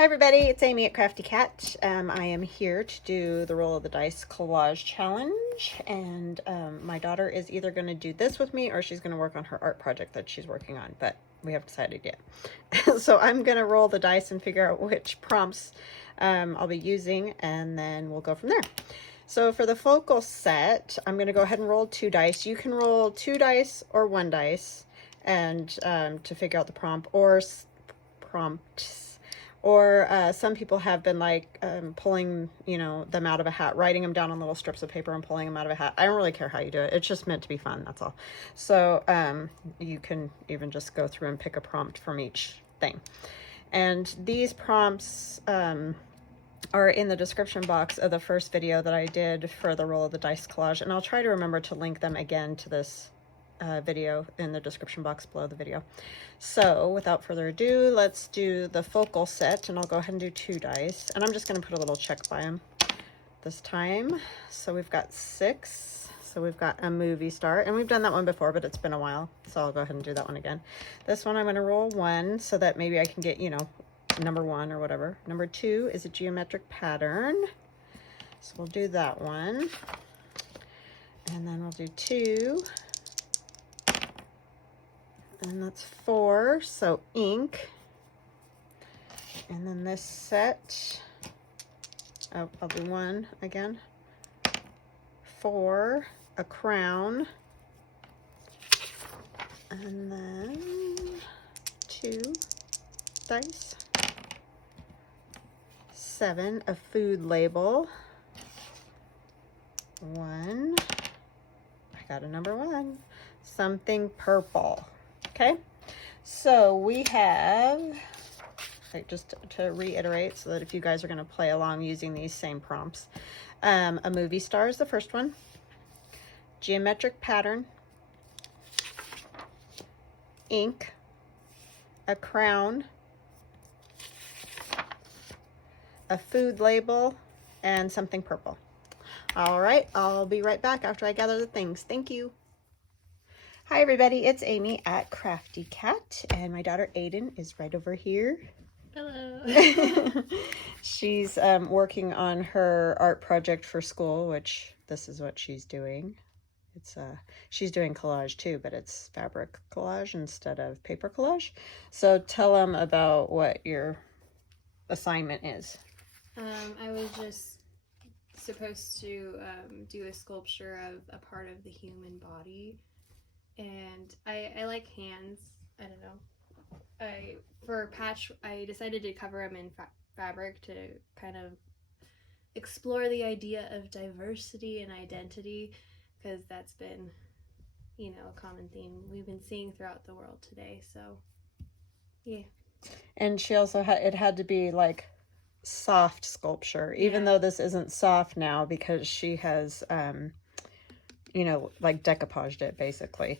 Hi everybody, it's Amy at Crafty Cat. I am here to do the roll of the dice collage challenge, and my daughter is either going to do this with me or she's going to work on her art project that she's working on, but we haven't decided yet. So I'm going to roll the dice and figure out which prompts I'll be using, and then we'll go from there. So for the focal set, I'm going to go ahead and roll 2 dice. You can roll 2 dice or 1 dice and to figure out the prompt or prompts. Or some people have been like pulling, them out of a hat, writing them down on little strips of paper and pulling them out of a hat. I don't really care how you do it. It's just meant to be fun. That's all. So you can even just go through and pick a prompt from each thing. And these prompts are in the description box of the first video that I did for the roll of the dice collage. And I'll try to remember to link them again to this video in the description box below the video. So without further ado, let's do the focal set, and I'll go ahead and do 2 dice, and I'm just going to put a little check by them this time. So we've got 6, so we've got a movie star, and we've done that one before, but it's been a while, so I'll go ahead and do that one again. This one I'm going to roll 1 so that maybe I can get number 1 or whatever. Number 2 is a geometric pattern, so we'll do that one, and then we'll do 2. And that's 4, so ink. And then this set, I'll do 1 again. 4, a crown. And then 2 dice. 7, a food label. 1, I got a number 1, something purple. Okay, so we have, just to reiterate so that if you guys are going to play along using these same prompts, a movie star is the first one, geometric pattern, ink, a crown, a food label, and something purple. All right, I'll be right back after I gather the things. Thank you. Hi everybody, it's Amy at Crafty Cat, and my daughter Ayden is right over here. Hello. She's working on her art project for school, which this is what she's doing. It's she's doing collage too, but it's fabric collage instead of paper collage. So tell them about what your assignment is. I was just supposed to do a sculpture of a part of the human body. And I like hands. I don't know. For a patch, I decided to cover them in fabric to kind of explore the idea of diversity and identity, because that's been, a common theme we've been seeing throughout the world today. So, yeah. And she also it had to be like soft sculpture, even though this isn't soft now because she has like decoupaged it basically,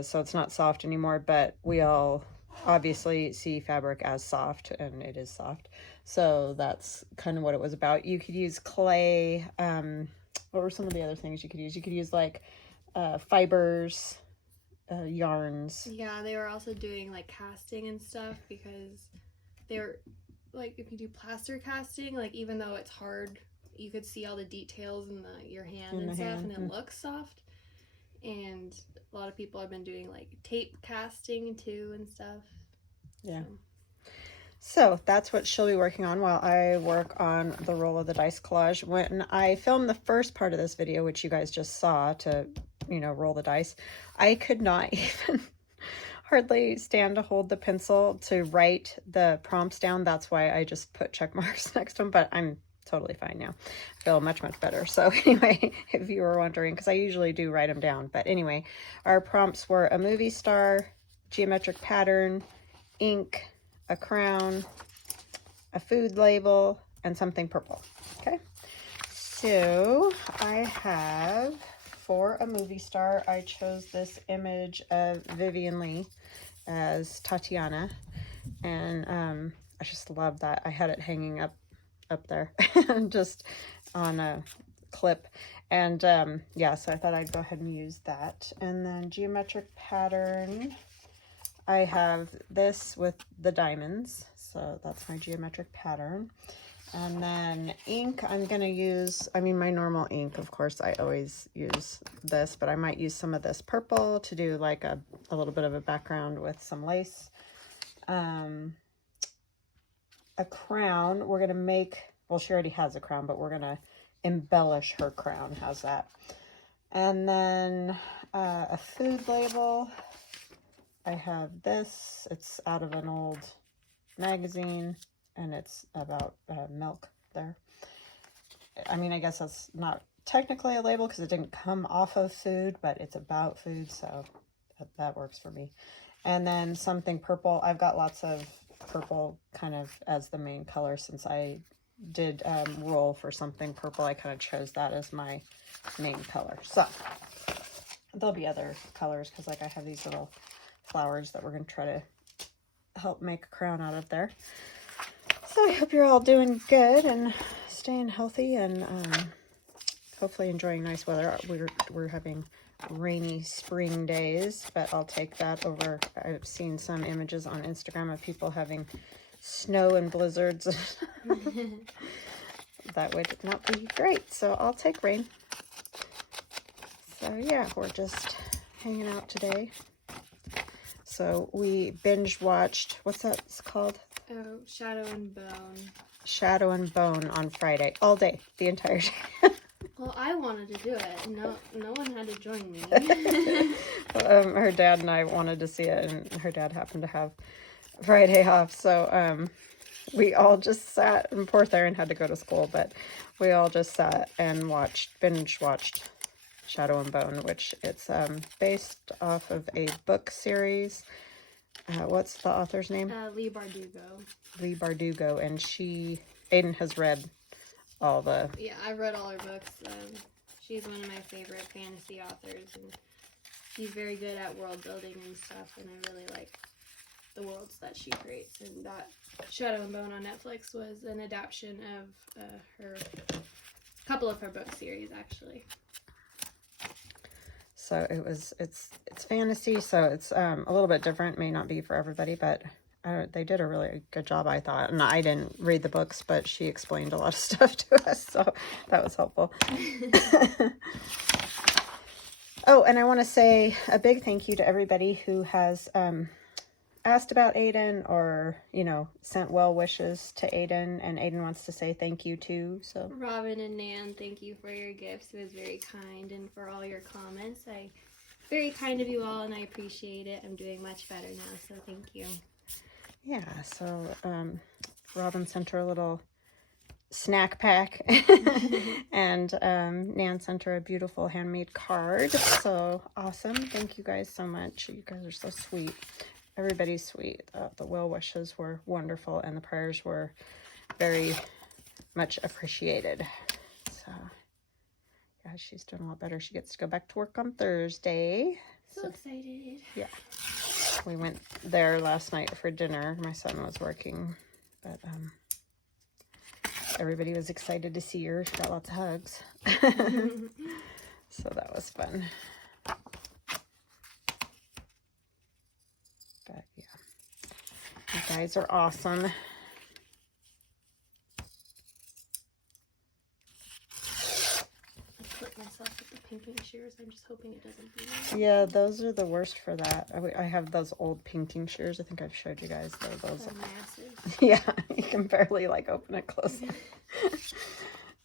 so it's not soft anymore, but we all obviously see fabric as soft, and it is soft, so that's kind of what it was about. You could use clay. What were some of the other things you could use? You could use like fibers, yarns. Yeah, they were also doing like casting and stuff, because they're like, if you do plaster casting, like, even though it's hard, you could see all the details in your hand and stuff, and it looks soft. And a lot of people have been doing like tape casting too and stuff. Yeah. So that's what she'll be working on while I work on the roll of the dice collage. When I filmed the first part of this video, which you guys just saw, to roll the dice, I could not even hardly stand to hold the pencil to write the prompts down. That's why I just put check marks next to them, but I'm totally fine now. I feel much better. So anyway, if you were wondering, because I usually do write them down, but anyway, our prompts were a movie star, geometric pattern, ink, a crown, a food label, and something purple. Okay, so I have, for a movie star, I chose this image of Vivian Lee as Tatiana, and I just love that. I had it hanging up there just on a clip, and yeah, so I thought I'd go ahead and use that. And then geometric pattern, I have this with the diamonds, so that's my geometric pattern. And then ink, I'm going to use, I mean, my normal ink, of course, I always use this, but I might use some of this purple to do like a little bit of a background with some lace. A crown, we're going to make, well, she already has a crown, but we're going to embellish her crown. How's that? And then a food label. I have this. It's out of an old magazine, and it's about milk there. I mean, I guess that's not technically a label because it didn't come off of food, but it's about food, so that works for me. And then something purple. I've got lots of purple kind of as the main color. Since I did roll for something purple, I kind of chose that as my main color. So there'll be other colors because like I have these little flowers that we're going to try to help make a crown out of there. So I hope you're all doing good and staying healthy and hopefully enjoying nice weather. We're having rainy spring days, but I'll take that over. I've seen some images on Instagram of people having snow and blizzards. That would not be great, so I'll take rain. So yeah, we're just hanging out today. So we binge watched, what's that called? Oh, Shadow and Bone. Shadow and Bone on Friday, all day, the entire day. Well, I wanted to do it. No one had to join me. Her dad and I wanted to see it, and her dad happened to have Friday off, so we all just sat, and poor Theron had to go to school, but we all just sat and binge watched Shadow and Bone, which it's based off of a book series. What's the author's name? Leigh Bardugo. Leigh Bardugo, and Ayden has read all the... Yeah, I've read all her books. She's one of my favorite fantasy authors, and she's very good at world building and stuff, and I really like the worlds that she creates. And that Shadow and Bone on Netflix was an adaptation of a couple of her book series, actually. So it's fantasy, so it's a little bit different. May not be for everybody, but they did a really good job, I thought. And I didn't read the books, but she explained a lot of stuff to us, so that was helpful. Oh, and I want to say a big thank you to everybody who has asked about Ayden or, sent well wishes to Ayden, and Ayden wants to say thank you too. So Robin and Nan, thank you for your gifts. It was very kind, and for all your comments. Very kind of you all, and I appreciate it. I'm doing much better now, so thank you. Yeah, so Robin sent her a little snack pack, and Nan sent her a beautiful handmade card. So awesome. Thank you guys so much. You guys are so sweet. Everybody's sweet. The well wishes were wonderful, and the prayers were very much appreciated. So yeah, she's doing a lot better. She gets to go back to work on Thursday. So excited. Yeah. We went there last night for dinner. My son was working, but everybody was excited to see her. She got lots of hugs. So that was fun. But yeah, you guys are awesome. I split myself with the painting shears. I'm just hoping it doesn't bleed. Yeah, those are the worst for that. I have those old painting shears. I think I've showed you guys those. They're massive. Yeah, you can barely open it close.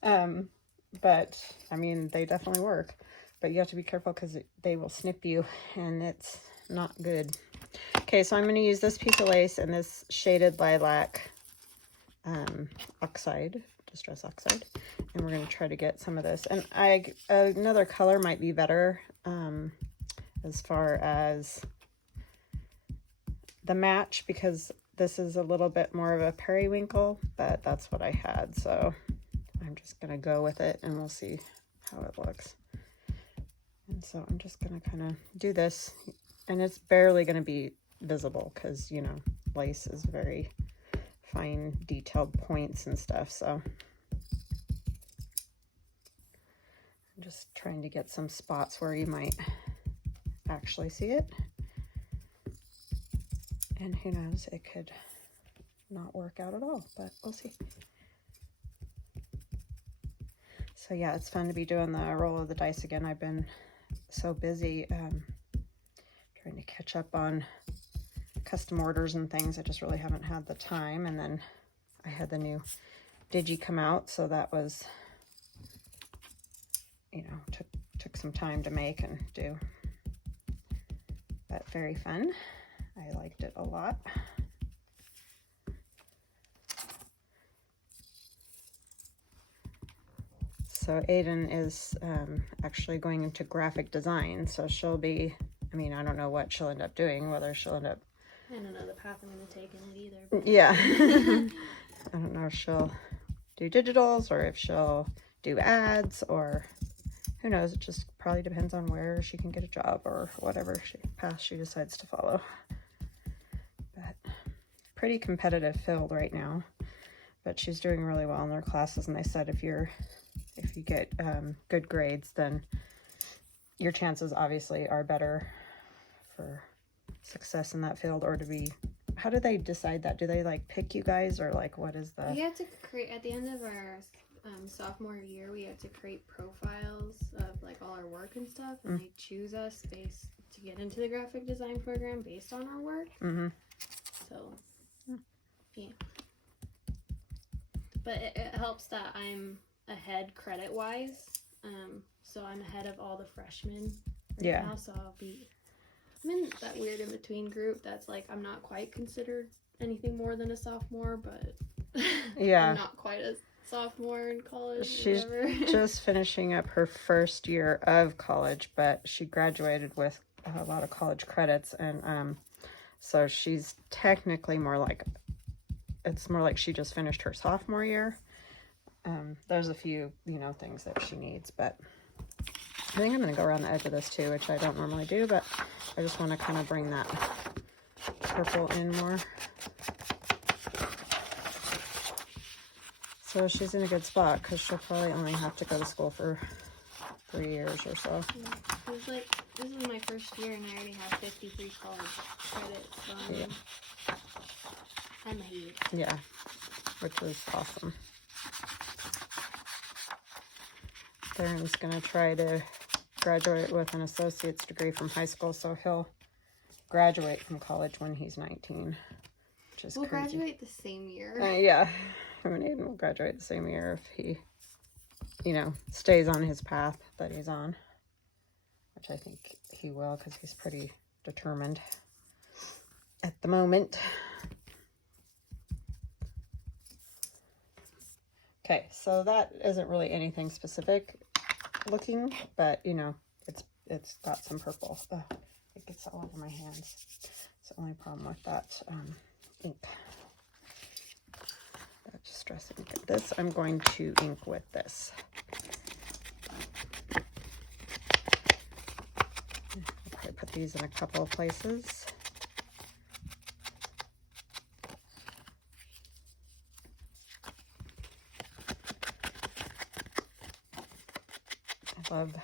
But I mean, they definitely work. But you have to be careful because they will snip you, and it's not good. Okay, so I'm going to use this piece of lace and this shaded lilac oxide, distress oxide, and we're going to try to get some of this. And another color might be better as far as the match, because this is a little bit more of a periwinkle, but that's what I had, so I'm just going to go with it and we'll see how it looks. And so I'm just going to kind of do this, and it's barely going to be visible because, lace is very fine detailed points and stuff, so I'm just trying to get some spots where you might actually see it. And who knows, it could not work out at all, but we'll see. So yeah, it's fun to be doing the roll of the dice again. I've been so busy trying to catch up on custom orders and things. I just really haven't had the time. And then I had the new Digi come out, so that was, you know, took some time to make and do. But very fun. I liked it a lot. So Ayden is actually going into graphic design, so she'll be, I mean, I don't know what she'll end up doing, whether she'll end up... I don't know the path I'm going to take in it either. But... Yeah. I don't know if she'll do digitals or if she'll do ads, or who knows. It just probably depends on where she can get a job or whatever path she decides to follow. But pretty competitive field right now, but she's doing really well in their classes, and they said if you get good grades, then your chances obviously are better for success in that field, or to be... How do they decide that? Do they like pick you guys, or like what is the... We had to create, at the end of our sophomore year, we had to create profiles of like all our work and stuff, and they choose us based to get into the graphic design program based on our work. So yeah, but it helps that I'm ahead credit wise, so I'm ahead of all the freshmen now, so I'm in that weird in between group that's like I'm not quite considered anything more than a sophomore, but yeah, I'm not quite a sophomore in college. She's just finishing up her first year of college, but she graduated with a lot of college credits, and so she's technically more like, it's more like she just finished her sophomore year. There's a few, you know, things that she needs, but I think I'm going to go around the edge of this too, which I don't normally do, but I just want to kind of bring that purple in more. So she's in a good spot because she'll probably only have to go to school for 3 years or so. Yeah. It was like, this is my first year and I already have 53 college credits, so I'm ahead. Yeah, which is awesome. Darren's going to try to graduate with an associate's degree from high school, so he'll graduate from college when he's 19, which is We'll crazy. graduate the same year. Yeah, him and Ayden will graduate the same year if he, you know, stays on his path that he's on, which I think he will because he's pretty determined at the moment. Okay, so that isn't really anything specific looking, but you know, it's got some purple. It gets all over my hands. It's the only problem with that ink. Just stress ink. This I'm going to ink with this. I'll probably put these in a couple of places. I love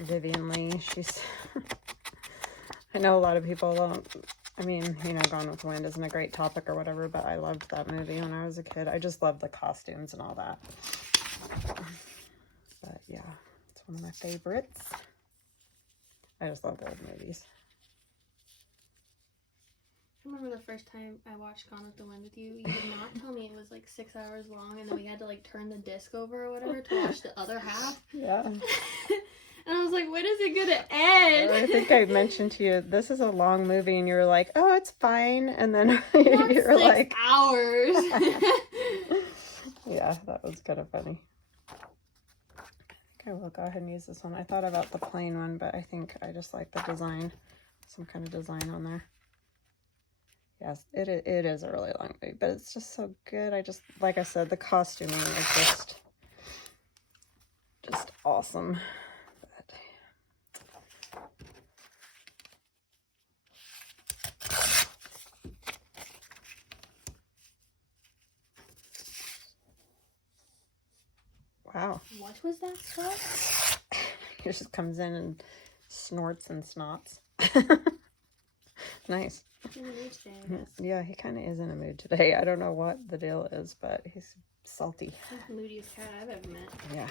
Vivian Lee. She's I know a lot of people don't, I mean, you know, Gone with the Wind isn't a great topic or whatever, but I loved that movie when I was a kid. I just loved the costumes and all that. But yeah, it's one of my favorites. I just love old movies. I remember the first time I watched Gone with the Wind with you, you did not tell me it was like 6 hours long, and then we had to like turn the disc over or whatever to watch the other half. Yeah. And I was like, when is it gonna end? I think I mentioned to you, this is a long movie, and you were like, oh, it's fine. And then you were 6 like... hours. Yeah, that was kind of funny. I think I will go ahead and use this one. I thought about the plain one, but I think I just like the design. Some kind of design on there. Yes, it is a really long movie, but it's just so good. I just, like I said, the costuming is just awesome. Wow. What was that stuff? He just comes in and snorts and snots. Nice. He's in the mood today, I guess. Yeah, he kind of is in a mood today. I don't know what the deal is, but he's salty. He's the moodiest cat I've ever met. Yeah.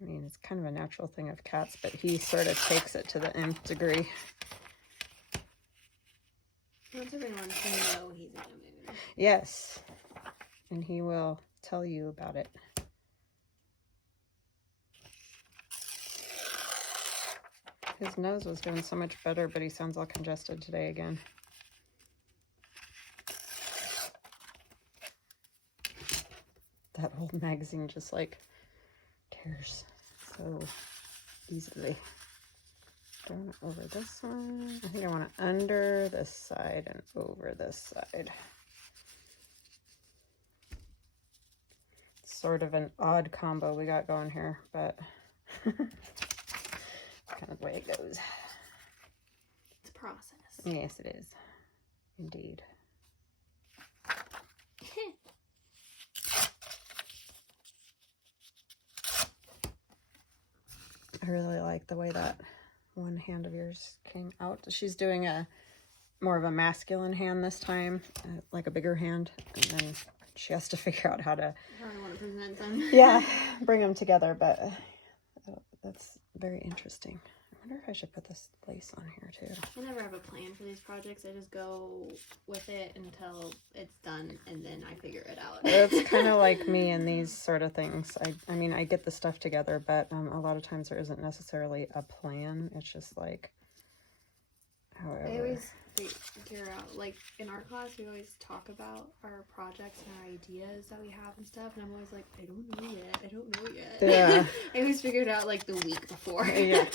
I mean, it's kind of a natural thing of cats, but he sort of takes it to the nth degree. Wants everyone to know he's in a mood. Yes. And he will tell you about it. His nose was doing so much better, but he sounds all congested today again. That old magazine just like tears so easily. Going over this one. I think I want it under this side and over this side. It's sort of an odd combo we got going here, but kind of the way it goes. It's a process. Yes, it is. Indeed. I really like the way that one hand of yours came out. She's doing a more of a masculine hand this time, like a bigger hand, and then she has to figure out how to I want to present them. yeah, bring them together, but that's very interesting. I wonder if I should put this lace on here too. I never have a plan for these projects. I just go with it until it's done, and then I figure it out. It's kind of like me in these sort of things. I mean, I get the stuff together, but a lot of times there isn't necessarily a plan. It's just like, however. I always figure out, like, in art class, we always talk about our projects and our ideas that we have and stuff, and I'm always like, I don't know yet. Yeah. I always figure it out, like, the week before. Yeah.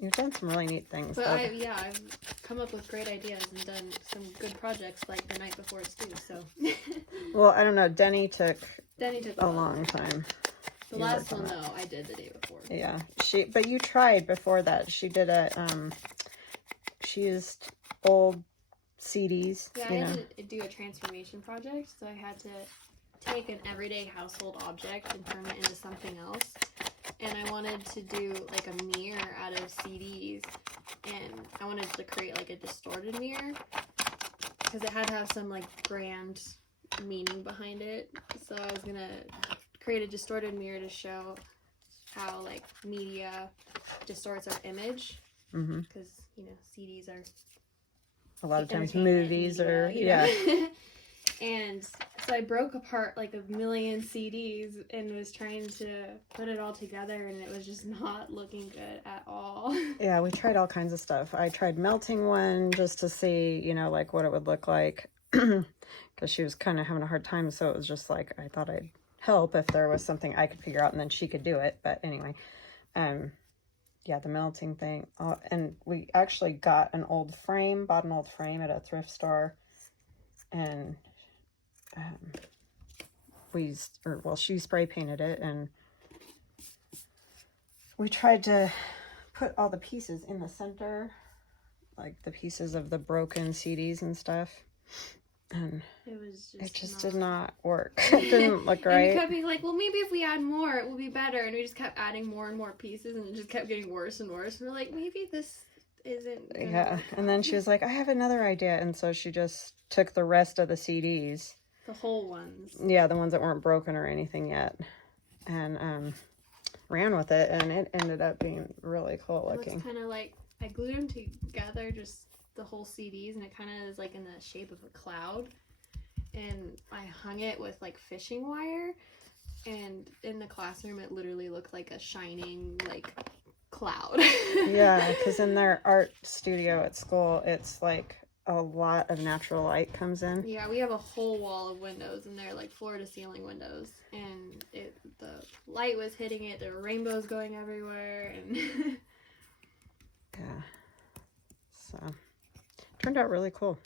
You've done some really neat things. But I've come up with great ideas and done some good projects, like, the night before it's due, so. Well, I don't know. Denny took a long time. The last one, though, I did the day before. Yeah. But you tried before that. She did she used old CDs. Yeah, I had to do a transformation project, so I had to take an everyday household object and turn it into something else. And I wanted to do, like, a mirror out of CDs, and I wanted to create, like, a distorted mirror, because it had to have some, like, grand meaning behind it. So I was gonna create a distorted mirror to show how, like, media distorts our image. Because, you know, CDs are a lot of times movies or, yeah. And so I broke apart like 1,000,000 CDs and was trying to put it all together, and it was just not looking good at all. Yeah, we tried all kinds of stuff. I tried melting one just to see, you know, like what it would look like, because she was kind of having a hard time. So it was just like, I thought I'd help if there was something I could figure out, and then she could do it. But anyway, yeah, the melting thing. And we actually bought an old frame at a thrift store. And she spray painted it. And we tried to put all the pieces in the center, like the pieces of the broken CDs and stuff. And it just did not work. It didn't look right. And you kept being like, well, maybe if we add more, it will be better. And we just kept adding more and more pieces, and it just kept getting worse and worse. And we're like, maybe this isn't gonna work and then she was like, I have another idea. And so she just took the rest of the CDs. The whole ones. Yeah, the ones that weren't broken or anything yet. And ran with it, and it ended up being really cool looking. It's kind of like, I glued them together, just the whole CDs, and it kind of is like in the shape of a cloud, and I hung it with like fishing wire, and in the classroom it literally looked like a shining like cloud. Yeah, because in their art studio at school, it's like a lot of natural light comes in. Yeah, we have a whole wall of windows, and they're like floor to ceiling windows, and the light was hitting it, there were rainbows going everywhere, and yeah, so turned out really cool.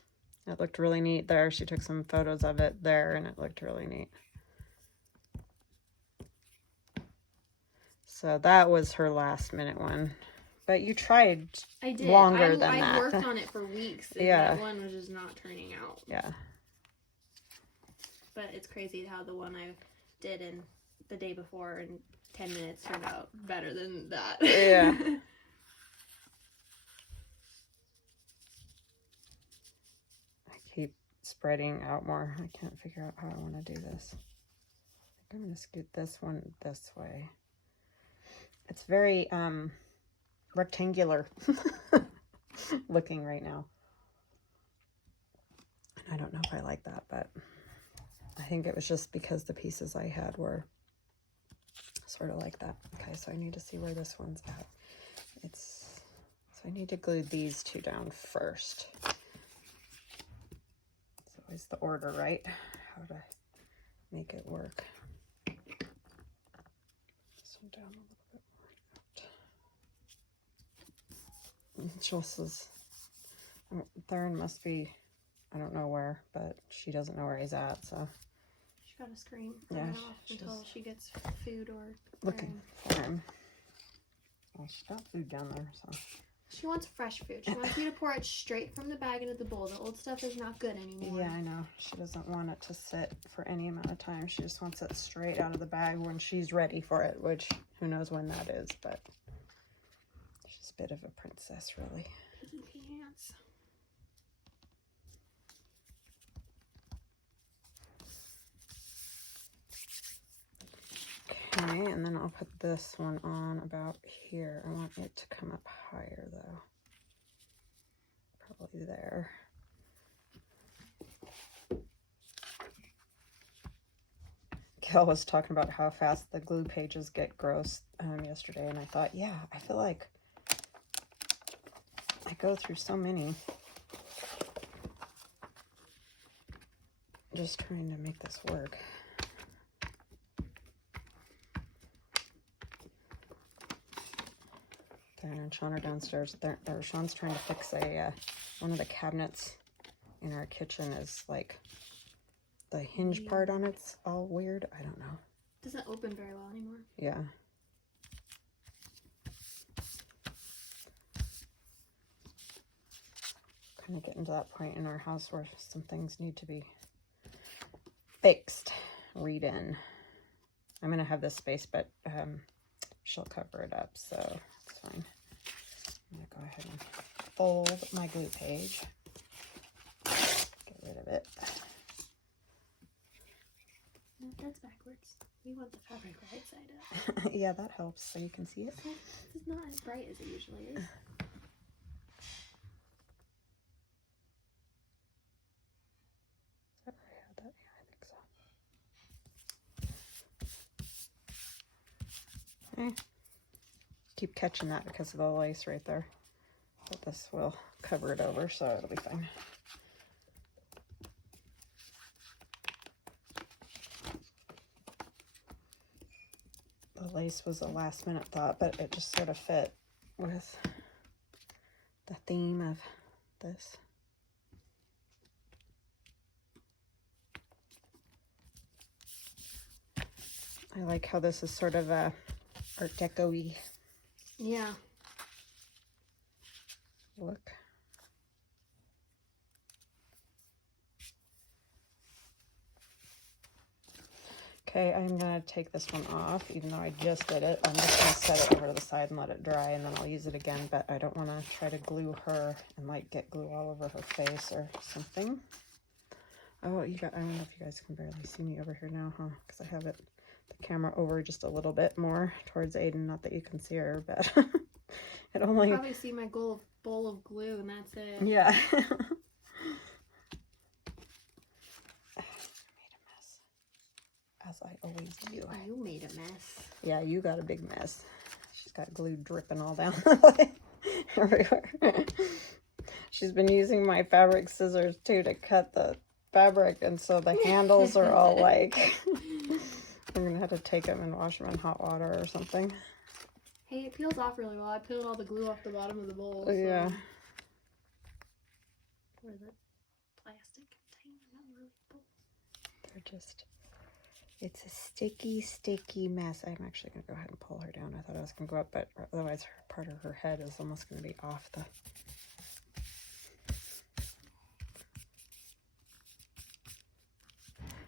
It looked really neat there. She took some photos of it there, and it looked really neat. So that was her last minute one. But you tried longer than that. I worked on it for weeks, and that one was just not turning out. Yeah. But it's crazy how the one I did in the day before in 10 minutes turned out better than that. Yeah. spreading out more. I can't figure out how I want to do this. I'm going to scoot this one this way. It's very rectangular looking right now. I don't know if I like that, but I think it was just because the pieces I had were sort of like that. Okay, so I need to see where this one's at. So I need to glue these two down first. It's always the order, right? How to make it work. This one down a little bit more. Jos's Theron must be, I don't know where, but she doesn't know where he's at, so. She gotta scream. Yeah, until she gets food or looking for him. Well, she's got food down there, so. She wants fresh food. She wants you to pour it straight from the bag into the bowl. The old stuff is not good anymore. Yeah, I know. She doesn't want it to sit for any amount of time. She just wants it straight out of the bag when she's ready for it, which who knows when that is, but she's a bit of a princess, really. Piggy pants. Okay, and then I'll put this one on about here. I want it to come up higher, though. Probably there. Kel was talking about how fast the glue pages get gross yesterday, and I thought, yeah, I feel like I go through so many. Just trying to make this work. Theron and Sean are downstairs. Sean's trying to fix one of the cabinets in our kitchen is like the hinge part on it's all weird. I don't know. Doesn't open very well anymore. Yeah. Kind of getting to that point in our house where some things need to be fixed, redone. I'm gonna have this space, but she'll cover it up, so it's fine. I'm gonna go ahead and fold my glue page. Get rid of it. No, that's backwards. We want the fabric right side up. Yeah, that helps so you can see it. It's not as bright as it usually is. Okay. Keep catching that because of the lace right there. But this will cover it over, so it'll be fine. The lace was a last minute thought, but it just sort of fit with the theme of this. I like how this is sort of a Art Deco-y look. Okay, I'm going to take this one off, even though I just did it. I'm just going to set it over to the side and let it dry, and then I'll use it again, but I don't want to try to glue her and, like, get glue all over her face or something. Oh, I don't know if you guys can barely see me over here now, huh? Because I have the camera over just a little bit more towards Ayden. Not that you can see her, but it only... Probably see my bowl of glue, and that's it. Yeah. As I always do. You made a mess. Yeah, you got a big mess. She's got glue dripping all down the way everywhere. She's been using my fabric scissors too to cut the fabric, and so the handles are all like... I'm gonna have to take them and wash them in hot water or something. Hey, it peels off really well. I peeled all the glue off the bottom of the bowl. So. Yeah. What is it? Plastic container. They're just... It's a sticky, sticky mess. I'm actually going to go ahead and pull her down. I thought I was going to go up, but otherwise part of her head is almost going to be off the...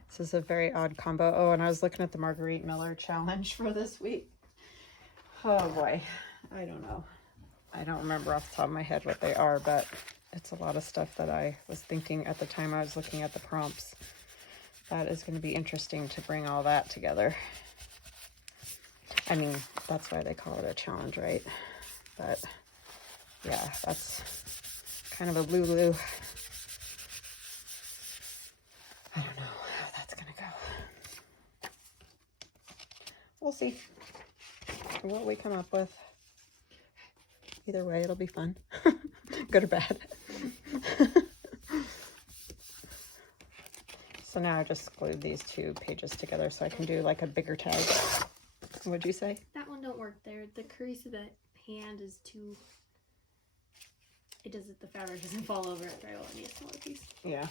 This is a very odd combo. Oh, and I was looking at the Marguerite Miller challenge for this week. Oh boy. I don't know. I don't remember off the top of my head what they are, but it's a lot of stuff that I was thinking at the time I was looking at the prompts. That is going to be interesting to bring all that together. I mean, that's why they call it a challenge, right? But yeah, that's kind of a lulu. I don't know how that's going to go. We'll see what we come up with. Either way, it'll be fun. Good or bad. So now I just glued these 2 pages together so I can do like a bigger tag. What'd you say? That one don't work there. The crease of the hand is too... the fabric doesn't fall over it. I will need a smaller piece. Yeah.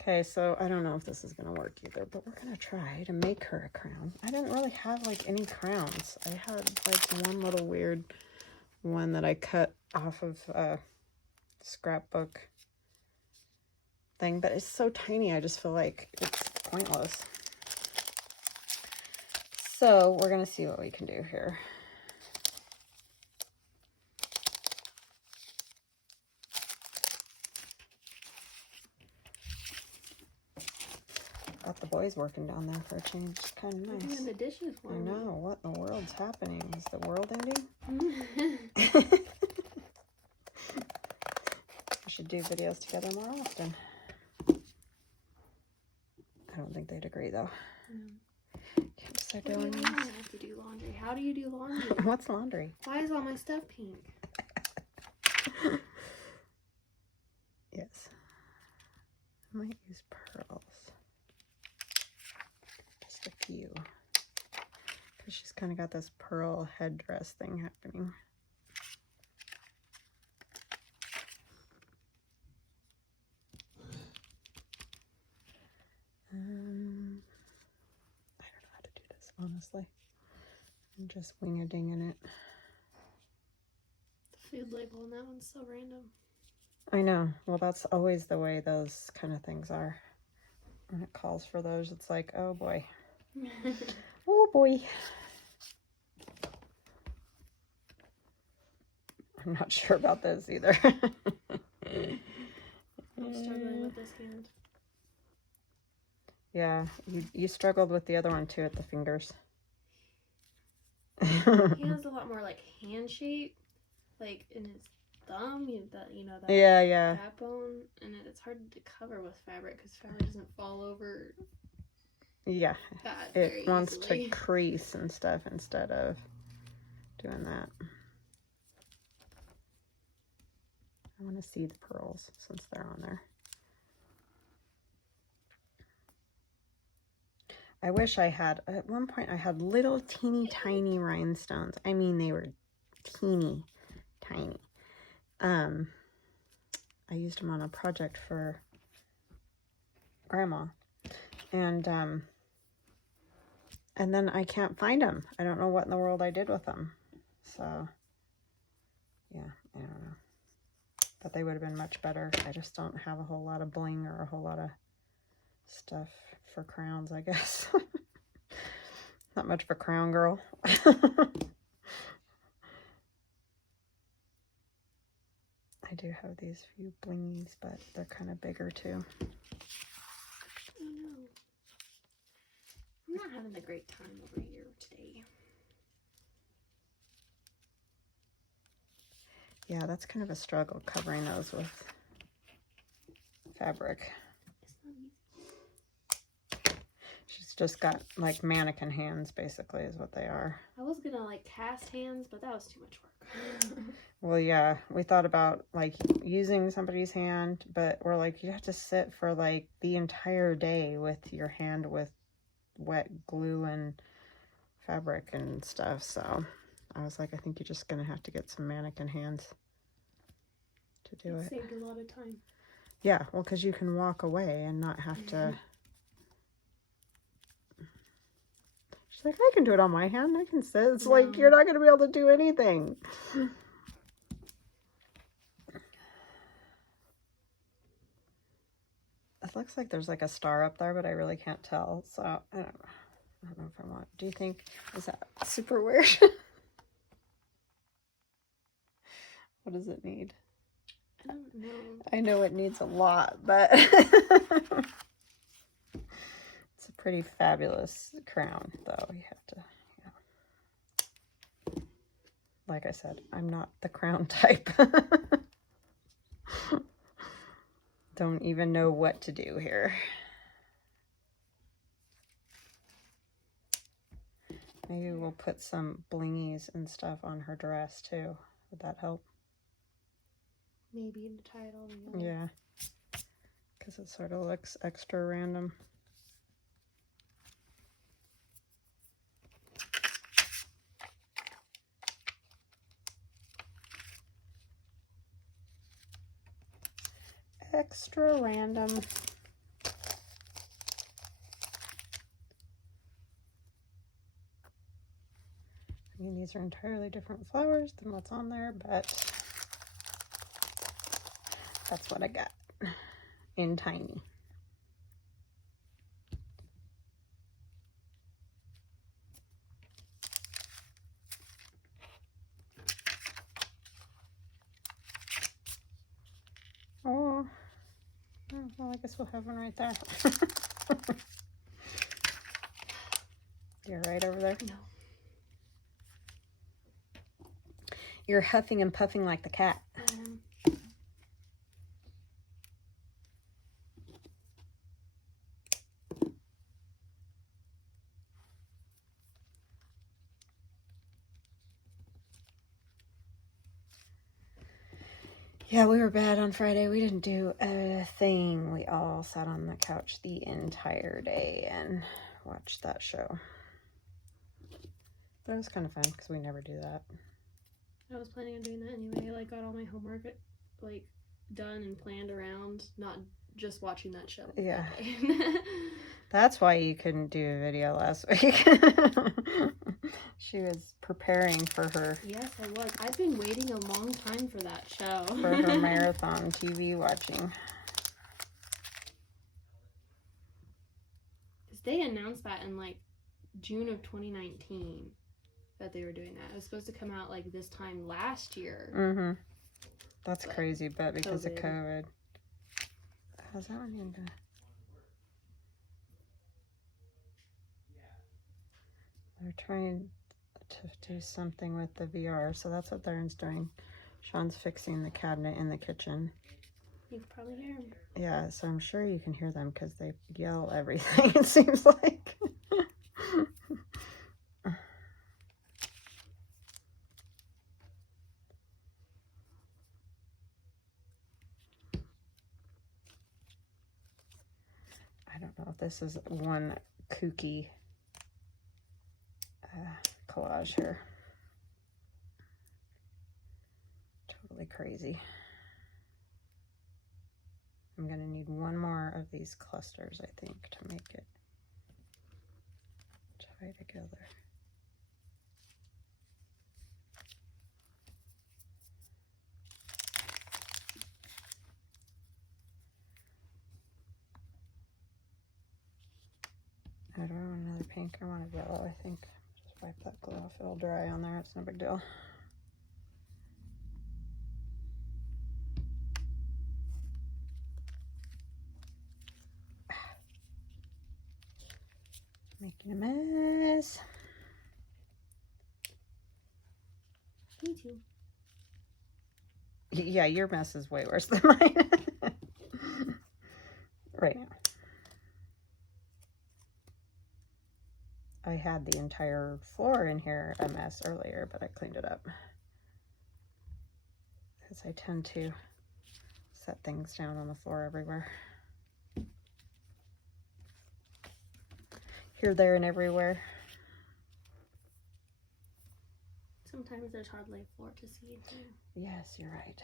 Okay, so I don't know if this is going to work either, but we're going to try to make her a crown. I didn't really have like any crowns. I had like one little weird one that I cut off of a scrapbook thing, but it's so tiny I just feel like it's pointless. So we're going to see what we can do here. Got the boys working down there for a change. It's kind of nice. Doing the dishes for I me. know. What in the world's happening? Is the world ending? We should do videos together more often. I don't think they'd agree though. Can't start doing I have to do laundry. How do you do laundry? What's laundry? Why is all my stuff pink? Yes. I might use pearls. Just a few. Because she's kind of got this pearl headdress thing happening. I don't know how to do this, honestly. I'm just wing-a-dinging it. The food label on that one's so random. I know. Well, that's always the way those kind of things are. When it calls for those, it's like, oh boy. Oh boy. I'm not sure about this either. I'm struggling with this hand. Yeah, you struggled with the other one too at the fingers. He has a lot more like hand shape, like in his thumb. That Yeah. backbone, and it's hard to cover with fabric because fabric doesn't fall over. Yeah, That it wants easily. to crease and stuff instead of doing that. I want to see the pearls since they're on there. I wish I had, at one point I had little teeny tiny rhinestones. I mean, they were teeny tiny. I used them on a project for Grandma. And then I can't find them. I don't know what in the world I did with them. So, yeah, I don't know. But they would have been much better. I just don't have a whole lot of bling or a whole lot of stuff for crowns, I guess. Not much of a crown girl. I do have these few blingies, but they're kind of bigger too. Oh no. I'm not having a great time over here today. Yeah, that's kind of a struggle covering those with fabric. It's not easy. She's just got like mannequin hands, basically, is what they are. I was gonna like cast hands, but that was too much work. Well, yeah, we thought about like using somebody's hand, but we're like, you have to sit for like the entire day with your hand with wet glue and fabric and stuff. So I was like, I think you're just gonna have to get some mannequin hands to do it. Saved a lot of time. Yeah, well, because you can walk away and not have to. She's like, I can do it on my hand. I can sit. It's like, you're not going to be able to do anything. It looks like there's like a star up there, but I really can't tell. So I don't know. I don't know if I want. Do you think, is that super weird? What does it need? don't know. I know it needs a lot, but it's a pretty fabulous crown, though. You have to, like I said, I'm not the crown type. Don't even know what to do here. Maybe we'll put some blingies and stuff on her dress too. Would that help? Maybe to tie it all together. Yeah. Because it sort of looks extra random. Extra random. I mean, these are entirely different flowers than what's on there, but that's what I got in tiny. Oh, well, I guess we'll have one right there. You're right over there? No. You're huffing and puffing like the cat. Yeah, we were bad on Friday. We didn't do a thing. We all sat on the couch the entire day and watched that show. But it was kind of fun because we never do that. I was planning on doing that anyway. I like got all my homework like done and planned around not just watching that show. Yeah. That That's why you couldn't do a video last week. She was preparing for her. Yes, I was. I've been waiting a long time for that show. For her marathon TV watching. They announced that in like June of 2019 that they were doing that. It was supposed to come out like this time last year. Mm-hmm. That's crazy, but because of COVID. How's that one even gonna... They're trying to do something with the VR, so that's what Darren's doing. Sean's fixing the cabinet in the kitchen. You can probably hear them. Yeah, so I'm sure you can hear them because they yell everything, it seems like. I don't know if this is one kooky collage here. Totally crazy. I'm going to need one more of these clusters, I think, to make it tie together. I don't want another pink. I want a yellow, I think. Just wipe that glue off. It'll dry on there. It's no big deal. Making a mess. Me too. Yeah, your mess is way worse than mine. Right now. I had the entire floor in here a mess earlier, but I cleaned it up. Because I tend to set things down on the floor everywhere. Here, there, and everywhere. Sometimes there's hardly a floor to see too. Yes, you're right.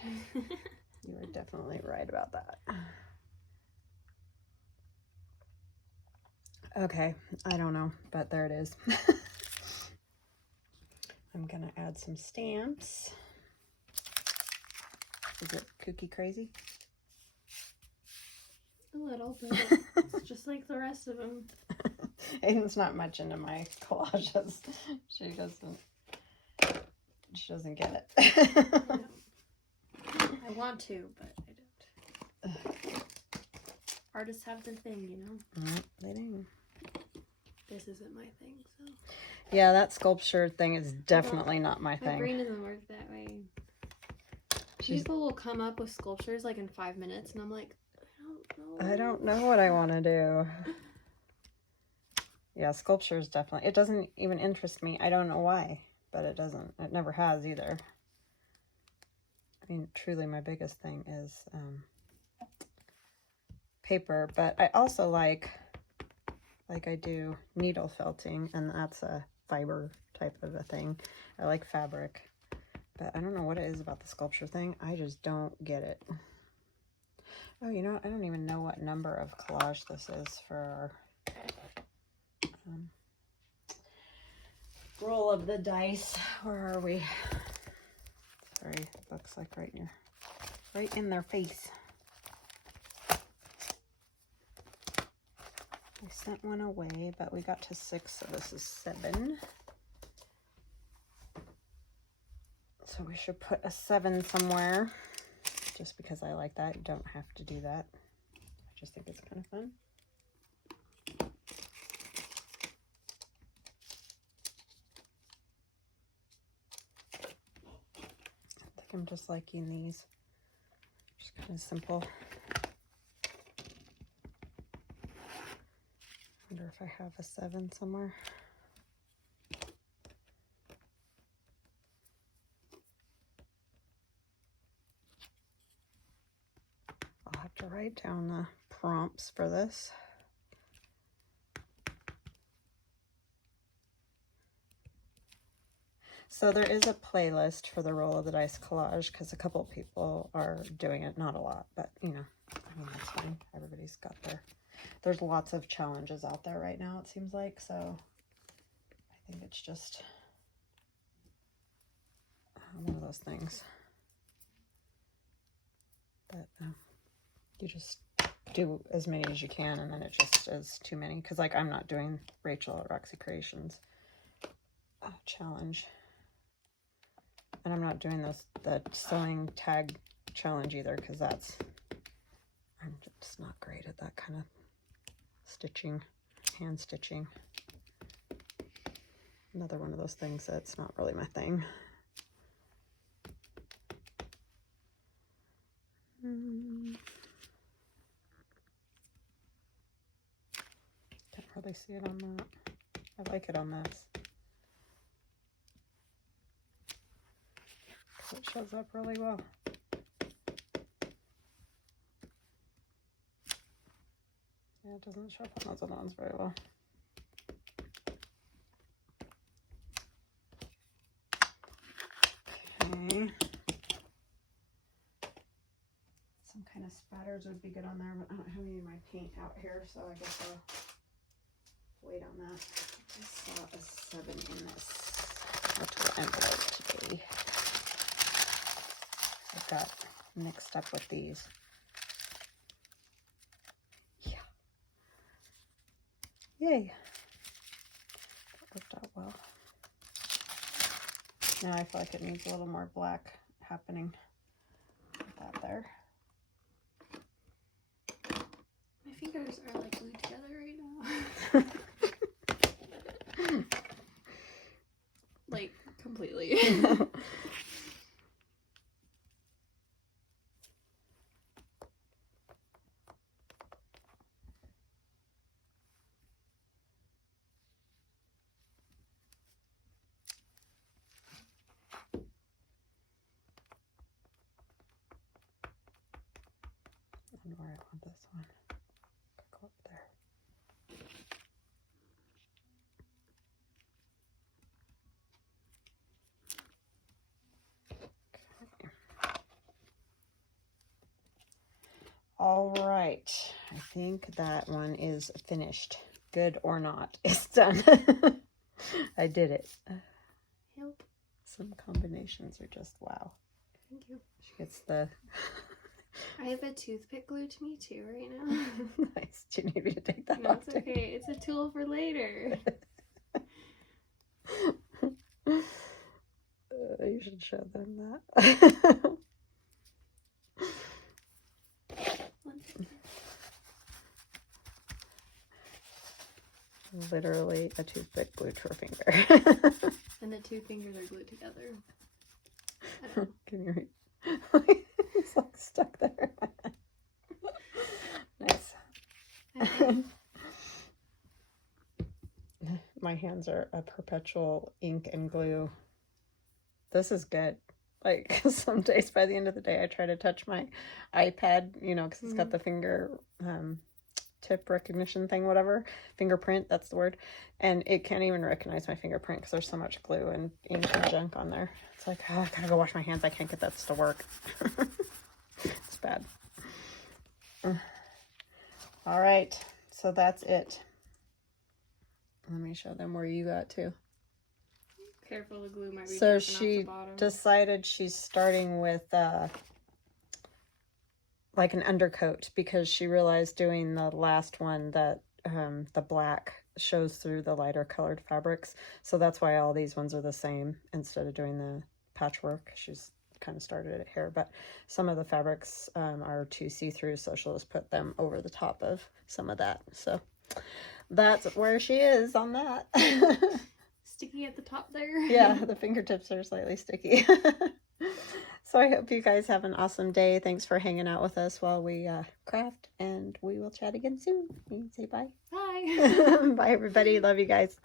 You are definitely right about that. Okay, I don't know, but there it is. I'm gonna add some stamps. Is it kooky crazy? A little, but it's just like the rest of them. Ayden's not much into my collages. She doesn't get it. I want to, but artists have their thing, you know? They do. This isn't my thing, so. Yeah, that sculpture thing is definitely not my My thing. brain doesn't work that way. People will come up with sculptures like in 5 minutes, and I'm like, I don't know what I want to do. Yeah, sculpture is definitely, it doesn't even interest me. I don't know why, but it doesn't. It never has either. I mean, truly my biggest thing is paper, but I also like I do needle felting, and that's a fiber type of a thing. I like fabric, but I don't know what it is about the sculpture thing. I just don't get it. Oh, you know, I don't even know what number of collage this is for our roll of the dice. Where are we? Sorry, the book's like right in their face. I sent one away, but we got to 6, so this is 7. So we should put a 7 somewhere, just because I like that. You don't have to do that. I just think it's kind of fun. I think I'm just liking these. Just kind of simple. I wonder if I have a 7 somewhere. I'll have to write down the prompts for this. So there is a playlist for the roll of the dice collage because a couple of people are doing it. Not a lot, but you know, I mean, that's fine. Everybody's got there's lots of challenges out there right now, it seems like. So I think it's just one of those things that you just do as many as you can, and then it just is too many. Because like I'm not doing Rachel at Roxy Creations challenge, and I'm not doing the sewing tag challenge either, because I'm just not great at that kind of stitching, hand stitching. Another one of those things that's not really my thing. Can't really see it on that. I like it on this. It shows up really well. Yeah, it doesn't show up on those other ones very well. Okay. Some kind of spatters would be good on there, but I don't have any of my paint out here, so I guess I'll wait on that. I saw a 7 in this little envelope today. I got mixed up with these. Yeah. Yay. That worked out well. Now I feel like it needs a little more black happening with that there. My fingers are like glued together right now. Like, completely. And where I want this one. Could go up there. Okay. All right. I think that one is finished. Good or not, it's done. I did it. Help. Some combinations are just wow. Thank you. She gets the... I have a toothpick glued to me too right now. Nice. Do you need me to take that No, off? it's okay. It's a tool for later. You should show them that. literally a toothpick glued to her finger. And the two fingers are glued together. I don't know. Can you read? It's like stuck there. Nice. My hands are a perpetual ink and glue. This is good. Like, some days by the end of the day, I try to touch my iPad, you know, because it's got the finger tip recognition thing, whatever. Fingerprint, that's the word. And it can't even recognize my fingerprint because there's so much glue and ink and junk on there. It's like, oh, I gotta go wash my hands. I can't get that to work. It's bad. All right, so that's it. Let me show them where you got to. Careful, the glue might be So dripping off the she bottom. decided she's starting with like an undercoat because she realized doing the last one that the black shows through the lighter colored fabrics. So that's why all these ones are the same instead of doing the patchwork. She's kind of started it here, but some of the fabrics are too see-through, so she'll just put them over the top of some of that. So that's where she is on that. Sticky at the top there. Yeah, the fingertips are slightly sticky. So I hope you guys have an awesome day. Thanks for hanging out with us while we craft, and we will chat again soon. You say bye. Bye. Bye, everybody. Love you guys.